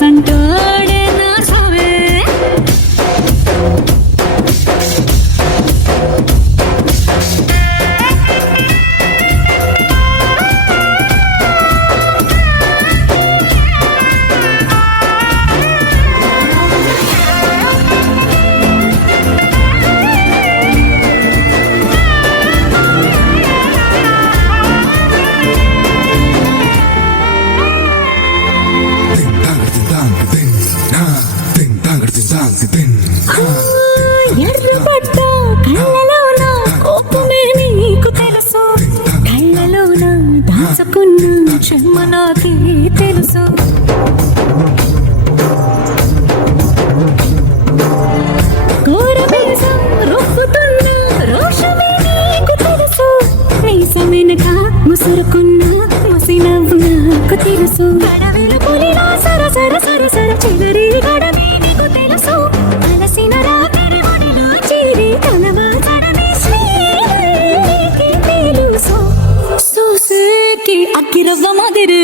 సంటోడే నా సవే ఎర్రబడ్డ కళ్ళలోన కోపమే నీకు తెలుసు కళ్ళలోన దాచుకున్న చెమ్మ నాకే తెలుసు ఘోరమేసం రొప్పుతున్న రోషమే నీకు తెలుసు నీసమెనక ముసురుకున్న ముసినవ్వు నాకు తెలుసు గడవెలు పులిలా సర సర సర సర చివరి గడమే నీకు తెలుసు అలసిన రాత్రి ఒడిలో చేరి తలవాచడమే శ్రీకి తెలుసు సూసుకి అక్కిరవ్వ మదిరి